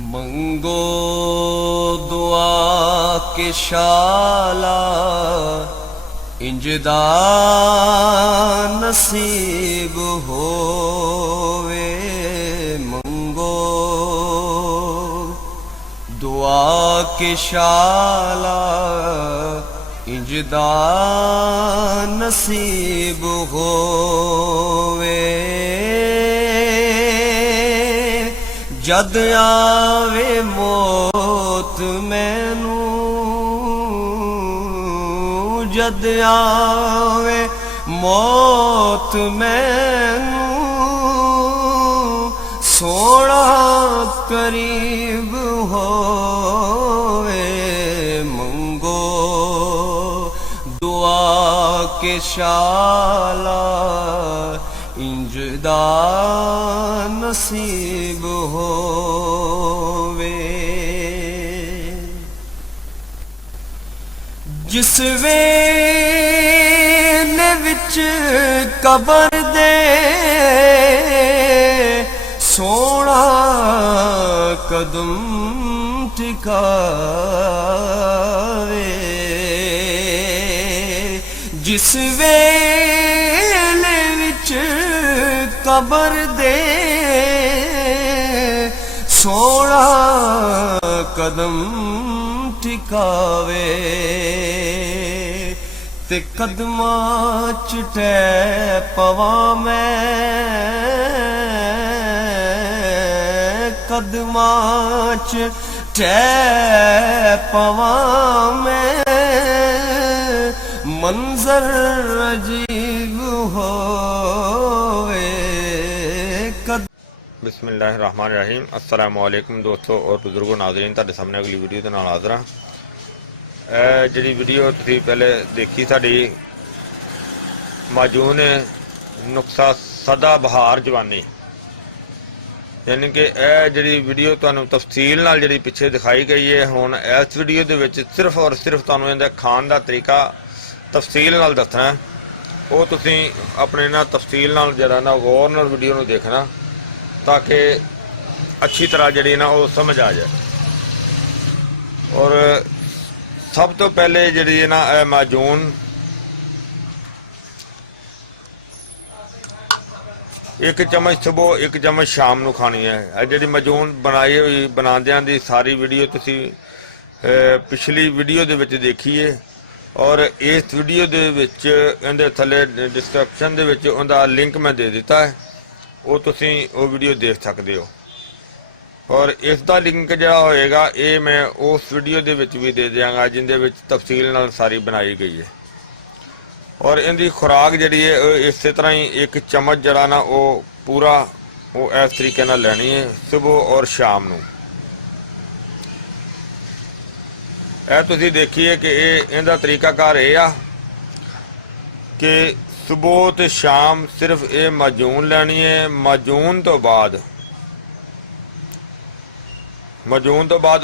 मंगो दुआ के शाला इंजदा नसीब होवे। मंगो दुआ के शाला इंजदा नसीब होवे। जद आवे मौत मैनू, जद आवे मौत मैनू, सोना करीब होवे। मंगो दुआ के शाला इंजदा नसीब होवे। जिस वेले विच कबर दे सोना कदम टिकावे। जिस वेले विच कबर दे सोना कदम टिकावे। ते कदमां च टै पवां मैं, कदमां च टै पवां मैं, मंजर अजीब होवे। बिस्मिल्लाहिर्रहमानिर्रहीम। अस्सलामु अलैकुम दोस्तों और बुजुर्गों, नाज़रीन, तुहाडे सामने अगली वीडियो दे नाल हाज़र हां। जिहड़ी वीडियो तुसीं पहले देखी साडी माजून नुक्सा सदा बहार जवानी, यानी कि जिहड़ी वीडियो तुहानूं तफसील नाल जिहड़ी पिछे दिखाई गई है, हुण इस वीडियो दे विच सिर्फ और सिर्फ तुहानूं इहदा खाण दा तरीका तफसील नाल दसना है। वो तुसीं अपने ना तफसील नाल जरा ना गौर नाल वीडियो नूं देखना ताकि अच्छी तरह जी ना वो समझ आ जाए। और सब तो पहले जी ना माजून एक चम्मच सुबह एक चम्मच शाम नूं खानी है। जी माजून बनाई हुई बनादियां दी सारी वीडियो तुसी पिछली वीडियो दे विच देखी है, और इस वीडियो दे विच इहदे थल्ले डिस्क्रिप्शन दे विच उहदा लिंक मैं दे दिता है, वो तुसी वो वीडियो देख सकते हो। और इसका लिंक जड़ा होएगा ये मैं उस वीडियो दे विच भी दे देंगा जिंदे विच तफसील नाल सारी बनाई गई है। और इनकी खुराक जड़ी है इस तरह ही एक चम्मच जड़ा ना वो पूरा वो इस तरीके नाल लैनी है सुबह और शाम नूं। ਇਹ ਤੁਸੀਂ देखिए कि इहदा तरीकाकार ये आ कि सुबह तो शाम सिर्फ ये माजून लैनी है। माजून तो बाद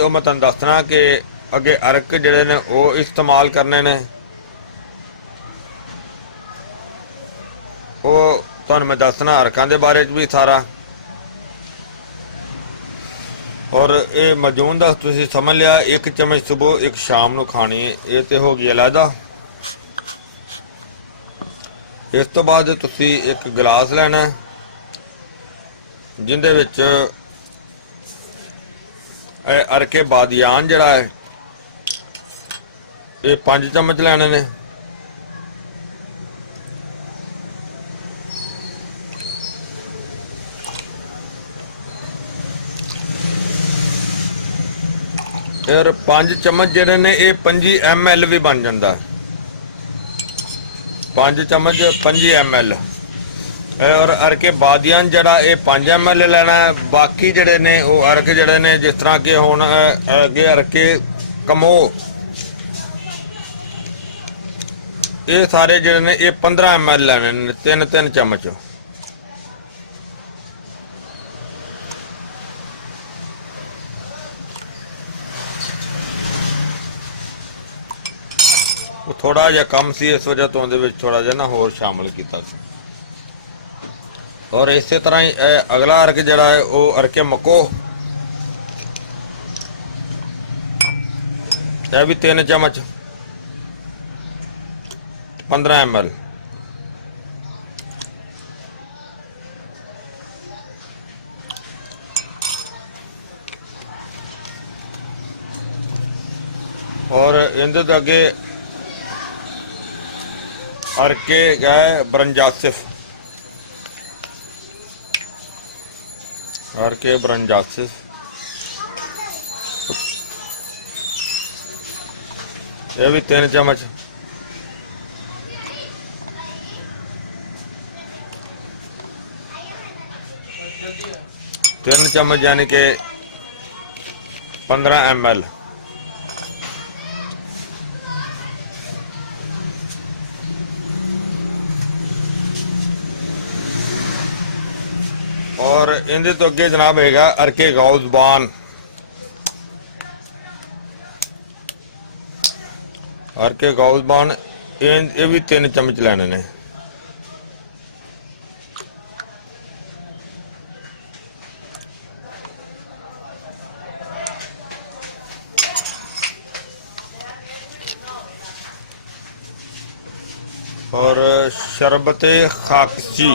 वो मैं तुहानूं दसना कि अगे अर्क जिहड़े ने वो इस्तेमाल करने ने, वो तुहानूं मैं दसना अर्कां दे बारे च भी सारा। और ये माजून का तुसीं समझ लिया, एक चम्मच सुबह एक शाम नूं खानी है, ये तो हो गई अलहदा। इस तो बाद तुसीं एक गिलास लेना जिंदे विच अरके बादियान जड़ा है ये 5 चम्मच लेने ने। और 5 चम्मच जिहड़े ने ये 25 ml भी बन जाता है। 5 चम्मच 25 ml। और अरके बादियान जड़ा ये 5 ml लेना है। बाकी जड़े ने वो अर्क जड़े ने जिस तरह के हुण अगे अरके कमो ये सारे जड़े ने ये 15 ml लेने ने, 3-3 चम्मच। वो थोड़ा जहा कम सी, इस वजह तो थोड़ा जहा ना होर शामिल किया। और इस तरह ही अगला अर्क जड़ा है वो अर्के मको, ਇਹ ਵੀ 3 ਚਮਚ 15 ml। और इनके तो अगे अरके गए ब्रंजासिफ, अरके ब्रंजासिफ ये भी 3 चम्मच। तीन चम्मच यानी कि 15 ml। और इनके तो अगे जनाब है अरके गौज़बान, अरके गौज़बान ये भी 3 चम्मच लेने ने। और शरबत खाकशी,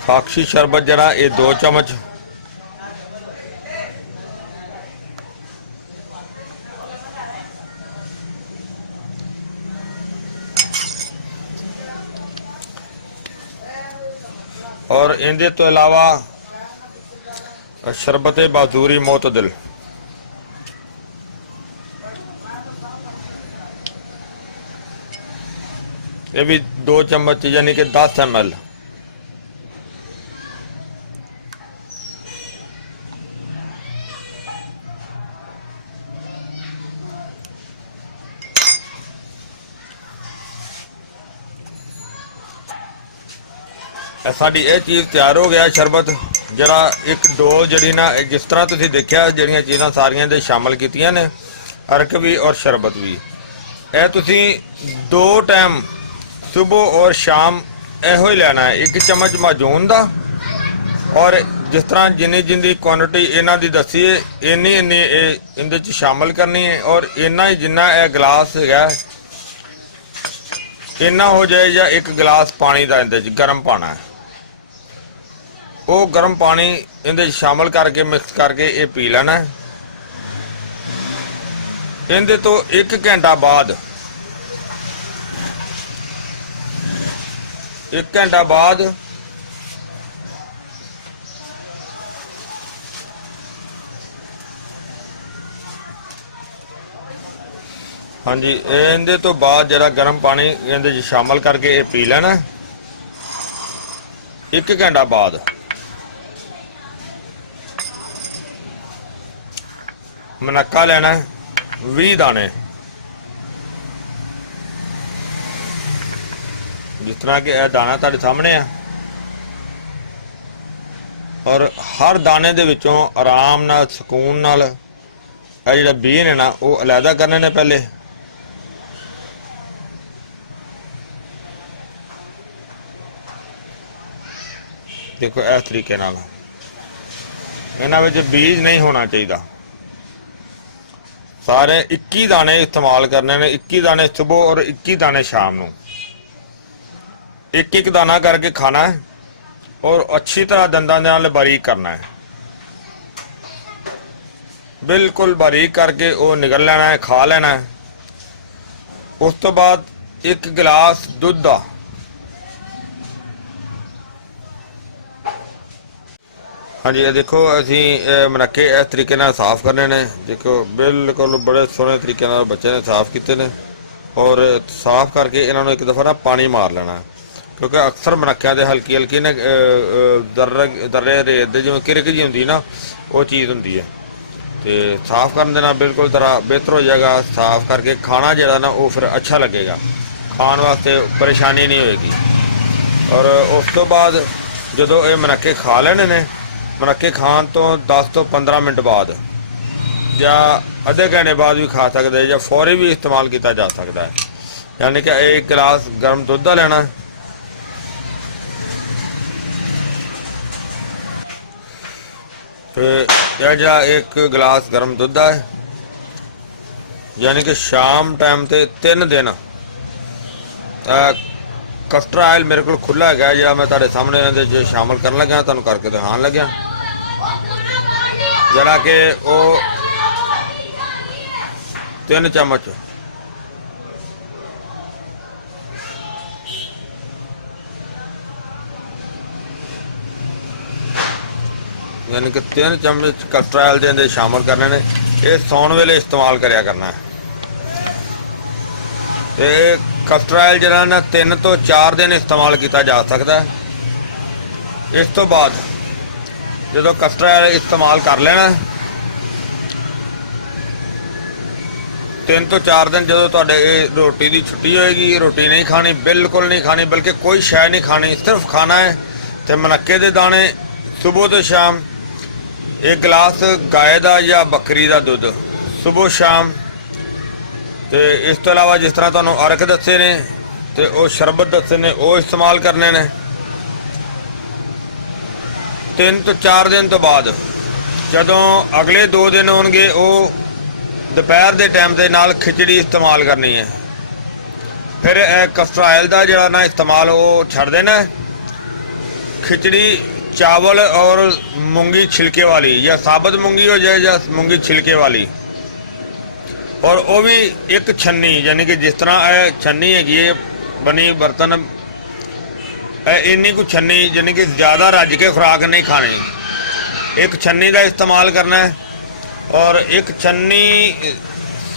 खाकशी शरबत जरा ये 2 चम्मच। और इनके तो अलावा शरबत बाजूरी मोतदिल ये भी 2 चम्मच यानी कि 10 ml। साडी ये चीज़ तैयार हो गया शरबत जरा एक डोज जड़ी ना जिस तरह तुसीं देखिया जड़ियां चीज़ां सारियां दे शामिल कीतियां ने अर्क भी और शरबत भी। यह तुसीं 2 टाइम सुबह और शाम एहो ही लेना है। 1 चम्मच माजून दा और जिस तरह जिन्नी जिन्नी क्वांटिटी इन्हां दी दसी है इन्नी इन्नी इहदे च शामिल करनी है। और इन्ना ही जिन्ना यह गिलास है इन्ना हो जाए या 1 गिलास पानी का इहदे च गर्म पाना है। वो गर्म पानी इहदे शामिल करके मिक्स करके ये पी लेना है। इहदे तो 1 घंटा बाद 1 घंटा बाद हाँ जी इहदे तो बाद जरा गर्म पानी इहदे शामिल करके ये पी लेना है। 1 घंटा बाद मनक्का लेना है 20 दाने। जिस तरह के यह दाना तुहाडे सामने है और हर दाने दे विचों आराम नाल सुकून नाल यह जिहड़ा बीज ने ना वो अलहदा करने ने। पहले देखो इस तरीके नाल इन्हां विच बीज नहीं होना चाहिए। सारे 21 दाने इस्तेमाल करने ने। 21 दाने सुबह और 21 दाने शाम नूं। 1-1 दाना करके खाना है और अच्छी तरह दंदां दे नाल बारीक करना है। बिल्कुल बारीक करके वो निगल लेना है, खा लेना है। उस तो बाद 1 गिलास दुध दा हाँ जी देखो असी मनक्के इस तरीके नाल साफ करने ने। देखो बिल्कुल बड़े सोहने तरीके नाल बच्चे ने साफ किए ने। और साफ करके इन्होंने एक दफ़ा ना पानी मार लेना क्योंकि अक्सर मनक्कियां दे हल्की हल्की ने दर्रे रेत दे जिवें किरक जी हुंदी ना वो चीज़ हुंदी है। तो साफ करने देना बिल्कुल तरह बेहतर हो जाएगा। साफ करके खाना जिहड़ा ना वो फिर अच्छा लगेगा, खाण वास्ते परेशानी नहीं होएगी। और उस तो बाद जदों ये मनक्के खा लेने ने मनक्के खाण तो 10 तो 15 मिनट बाद या अद्धे घंटे बाद भी खा सकते हैं या फौरी भी इस्तेमाल किया जा सकता है। यानी कि 1 गिलास गर्म दुध का लेना है। ਤੇ ਇਹ ਜਿਹੜਾ ਇੱਕ ਗਲਾਸ ਗਰਮ ਦੁੱਧ ਹੈ, ਯਾਨੀ ਕਿ ਸ਼ਾਮ ਟਾਈਮ ਤੇ 3 ਦਿਨ ਕਸਟਰ ਆਇਲ ਮੇਰੇ ਕੋਲ ਖੁੱਲਾ ਹੈਗਾ, ਜਿਹੜਾ ਮੈਂ ਤੁਹਾਡੇ ਸਾਹਮਣੇ ਇਹਦੇ 'ਚ ਸ਼ਾਮਲ ਕਰਨ ਲੱਗਾ, ਤੁਹਾਨੂੰ ਕਰਕੇ ਦਿਖਾਉਣ ਲੱਗਿਆ, ਜਿਹੜਾ ਕਿ ਉਹ 3 ਚਮਚ यानी कि 3 चम्मच कस्टर आयल ਦੇ ਅੰਦਰ ਸ਼ਾਮਲ ਕਰਨੇ ਨੇ। ਇਹ ਸੌਣ ਵੇਲੇ ਇਸਤੇਮਾਲ ਕਰਿਆ ਕਰਨਾ ਹੈ। ਤੇ ਕਸਟਰ ਆਇਲ ਜਿਹੜਾ ਨਾ 3 ਤੋਂ 4 ਦਿਨ ਇਸਤੇਮਾਲ ਕੀਤਾ ਜਾ ਸਕਦਾ ਹੈ। ਇਸ ਤੋਂ ਬਾਅਦ ਜਦੋਂ ਕਸਟਰ ਆਇਲ ਇਸਤੇਮਾਲ ਕਰ ਲੈਣਾ 3 ਤੋਂ 4 ਦਿਨ, ਜਦੋਂ ਤੁਹਾਡੇ ਇਹ ਰੋਟੀ ਦੀ ਛੁੱਟੀ ਹੋਏਗੀ, ਰੋਟੀ ਨਹੀਂ ਖਾਣੀ, ਬਿਲकुल नहीं खानी, बल्कि कोई शय नहीं खानी, सिर्फ खाना है तो मनक्के के दाने सुबह तो शाम, एक गिलास गाय का या बकरी का दुध सुबह शाम। तो इस तो इलावा जिस तरह तुहानूं अर्क दस्से ने तो वो शरबत दस्से ने, वो इस्तेमाल करने ने। 3 ਤੋਂ 4 दिन तो बाद जदों अगले 2 दिन होणगे, वो दोपहर के टाइम के नाल खिचड़ी इस्तेमाल करनी है। फिर कस्टर आयल का जिहड़ा ना इस्तेमाल वो छड्ड देना है। खिचड़ी चावल और मूंगी छिलके वाली, या साबुत मूंगी हो जाए या मूंगी छिलके वाली, और वो भी एक छन्नी, यानी कि जिस तरह छन्नी हैगी बनी बर्तन, इन्नी कुछ छन्नी, यानी कि ज़्यादा रज के खुराक नहीं खानी, एक छन्नी का इस्तेमाल करना है। और एक छन्नी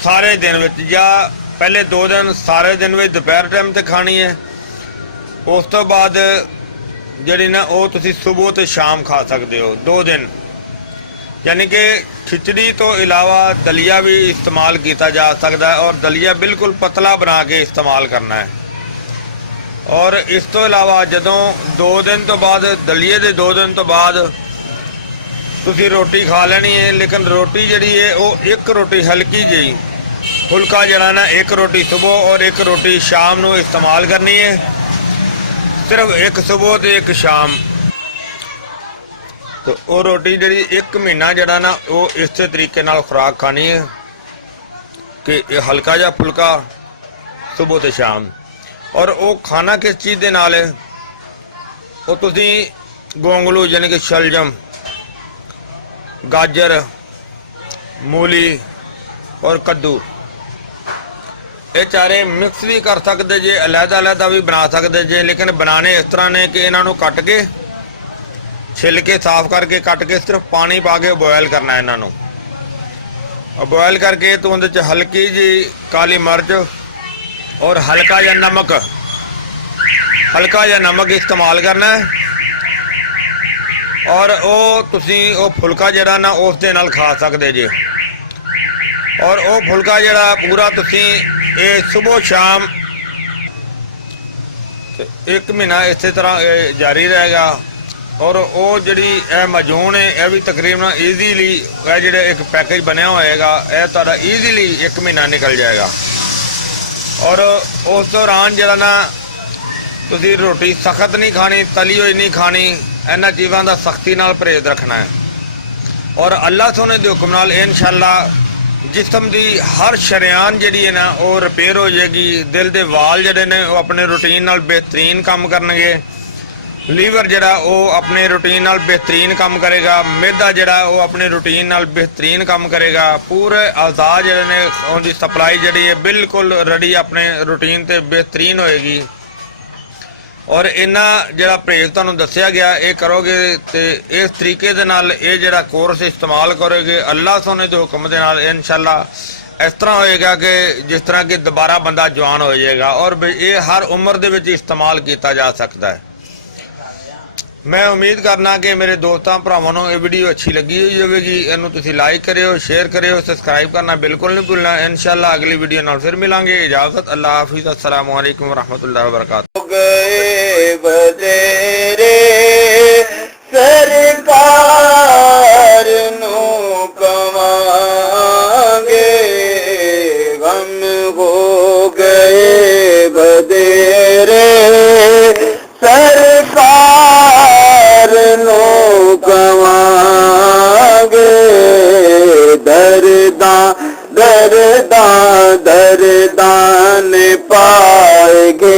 सारे दिन विच, या पहले 2 दिन सारे दिन में दोपहर टाइम ते खानी है। उस तो बाद ਜਿਹੜੀ ਨਾ ਉਹ ਤੁਸੀਂ ਸੁਬਹ ਤੇ ਸ਼ਾਮ ਖਾ ਸਕਦੇ ਹੋ 2 ਦਿਨ। यानी कि खिचड़ी तो इलावा दलिया भी इस्तेमाल किया जा सकता है, और दलिया बिल्कुल पतला बना के इस्तेमाल करना है। और इस तो इलावा जदों 2 दिन तो बाद, दलिए के 2 दिन तो बाद तुसी रोटी खा लेनी है, लेकिन रोटी जिहड़ी है वो एक रोटी हल्की जी फुलका जिहड़ा ना, एक रोटी सुबह और एक रोटी शाम नूं इस्तेमाल करनी है। सिर्फ एक सुबह तो एक शाम। तो वो रोटी जी 1 महीना जरा ना वो इस तरीके नाल खुराक खानी है कि हल्का जा फुलका सुबह तो शाम। और वो खाना किस चीज़ के नाल है, वो तुसी गोंगलू यानी कि शलजम, गाजर, मूली और कद्दू, ये चारे मिक्स भी कर सकते जे, अलहदा अलहदा भी बना सकते जे, लेकिन बनाने इस तरह ने कि इन्हों कट के छिल के साफ करके कट के सिर्फ पानी पा के बॉयल करना है इन्हों। और बॉयल करके तो उन्हें हल्की जी काली मिर्च और हल्का या नमक, इस्तेमाल करना है। और वो तुसी वो फुलका जरा ना उस दे नाल खा सकते जे। और वो फुलका जरा पूरा तुसी ये सुबह शाम 1 महीना इस तरह जारी रहेगा। और वो जी मजून है, यह भी तकरीबन ईजीली जो एक पैकेज बनया होएगा, यह तुहाडा ईजीली 1 महीना निकल जाएगा। और उस दौरान जरा ना तुसी रोटी सख्त नहीं खानी, तली हुई नहीं खानी, इन्हां चीज़ों का सख्ती नाल परहेज रखना है। और अल्लाह सोने के हुक्म नाल इंशाअल्लाह जिस्म की हर शरेआन जी है ना वो रिपेयर हो जाएगी। दिल के वाल जोड़े ने वो अपने रूटीन नाल बेहतरीन काम करनगे। लीवर जरा वो अपने रूटीन नाल बेहतरीन काम करेगा। मैदा जरा वो अपने रूटीन नाल बेहतरीन काम करेगा। पूरे अज़ा जड़े ने उनकी सप्लाई जी है बिल्कुल रेडी अपने रूटीन ते बेहतरीन होएगी। और इन्ना जरा परहेज तुहानूं दस्सिया गया ये करोगे तो इस तरीके दे नाल ये जरा कोर्स इस्तेमाल करोगे, अल्लाह सोने के हुक्म दे नाल इंशाअल्लाह इस तरह होएगा कि जिस तरह कि दोबारा बंदा जवान हो जाएगा। और ये हर उम्र दे विच इस्तेमाल किया जा सकता है। मैं उम्मीद करना कि मेरे दोस्तों भरावां नूं ये वीडियो अच्छी लगी हुई होगी। इहनूं तुसीं लाइक करियो, शेयर करियो, सबसक्राइब करना बिल्कुल नहीं भूलना। इंशाअल्लाह अगली वीडियो नाल फिर मिलांगे। इजाजत, अल्लाह हाफिज़, अस्सलामु अलैकुम वरहमतुल्लाहि वबरकातुहू। गए बदेरे सरकार नू कवांगे, गम हो गए बदेरे सरकार नू कवांगे। दरदा दरदान पाएगे